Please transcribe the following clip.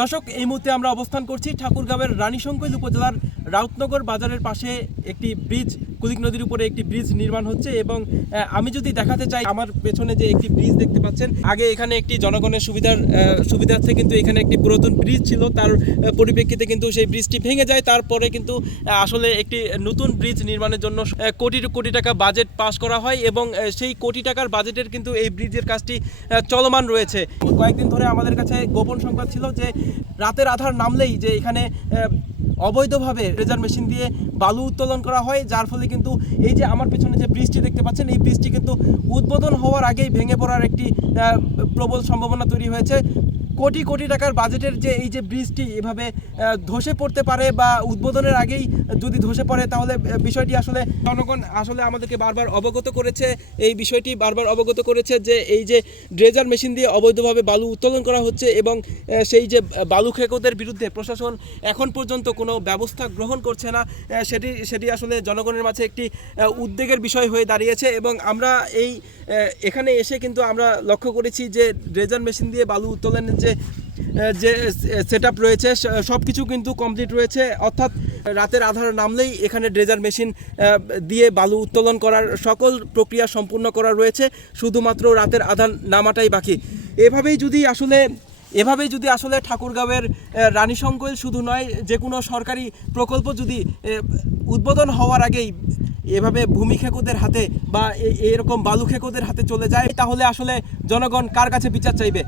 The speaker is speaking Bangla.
দর্শক, এই মুহূর্তে আমরা অবস্থান করছি ঠাকুরগাঁওয়ের রানীশঙ্কৈল উপজেলার রাউতনগর বাজারের পাশে একটি ব্রিজ, কুলিক নদীর উপরে একটি ব্রিজ নির্মাণ হচ্ছে। এবং আমি যদি দেখাতে চাই, আমার পেছনে যে একটি ব্রিজ দেখতে পাচ্ছেন, আগে এখানে একটি জনগণের সুবিধার্থে কিন্তু এখানে একটি পুরাতন ব্রিজ ছিল। তার পরিপ্রেক্ষিতে কিন্তু সেই ব্রিজটি ভেঙে যায়। তারপরে কিন্তু আসলে একটি নতুন ব্রিজ নির্মাণের জন্য কোটি কোটি টাকা বাজেট পাস করা হয় এবং সেই কোটি টাকার বাজেটের কিন্তু এই ব্রিজের কাজটি চলমান রয়েছে। কয়েকদিন ধরে আমাদের কাছে গোপন সংবাদ ছিল যে রাতের আধার নামলেই যে এখানে অবৈধভাবে ড্রেজার মেশিন দিয়ে বালু উত্তোলন করা হয়, যার ফলে কিন্তু এই যে আমার পেছনে যে ব্রিজটি দেখতে পাচ্ছেন, এই ব্রিজটি কিন্তু উদ্বোধন হওয়ার আগেই ভেঙে পড়ার একটি প্রবল সম্ভাবনা তৈরি হয়েছে। কোটি কোটি টাকার বাজেটের যে এই যে ব্রিজটি এভাবে ধসে পড়তে পারে বা উদ্বোধনের আগেই যদি ধসে পড়ে, তাহলে বিষয়টি আসলে জনগণ আসলে আমাদেরকে বারবার অবগত করেছে, এই বিষয়টি বারবার অবগত করেছে যে এই যে ড্রেজার মেশিন দিয়ে অবৈধভাবে বালু উত্তোলন করা হচ্ছে এবং সেই যে বালু খেকোদের বিরুদ্ধে প্রশাসন এখন পর্যন্ত কোনো ব্যবস্থা গ্রহণ করছে না, সেটি আসলে জনগণের মাঝে একটি উদ্বেগের বিষয় হয়ে দাঁড়িয়েছে। এবং আমরা এখানে এসে কিন্তু আমরা লক্ষ্য করেছি যে ড্রেজার মেশিন দিয়ে বালু উত্তোলনের যে সেট আপ রয়েছে, সব কিছু কিন্তু কমপ্লিট রয়েছে। অর্থাৎ রাতের আধার নামলেই এখানে ড্রেজার মেশিন দিয়ে বালু উত্তোলন করার সকল প্রক্রিয়া সম্পূর্ণ করা রয়েছে, শুধুমাত্র রাতের আধার নামাটাই বাকি। এভাবেই যদি আসলে ঠাকুরগাঁওয়ের রানীশঙ্কৈল শুধু নয়, যে কোনো সরকারি প্রকল্প যদি উদ্বোধন হওয়ার আগেই এভাবে ভূমি খেকোদের হাতে বা এরকম বালু খেকোদের হাতে চলে যায়, তাহলে আসলে জনগণ কার কাছে বিচার চাইবে?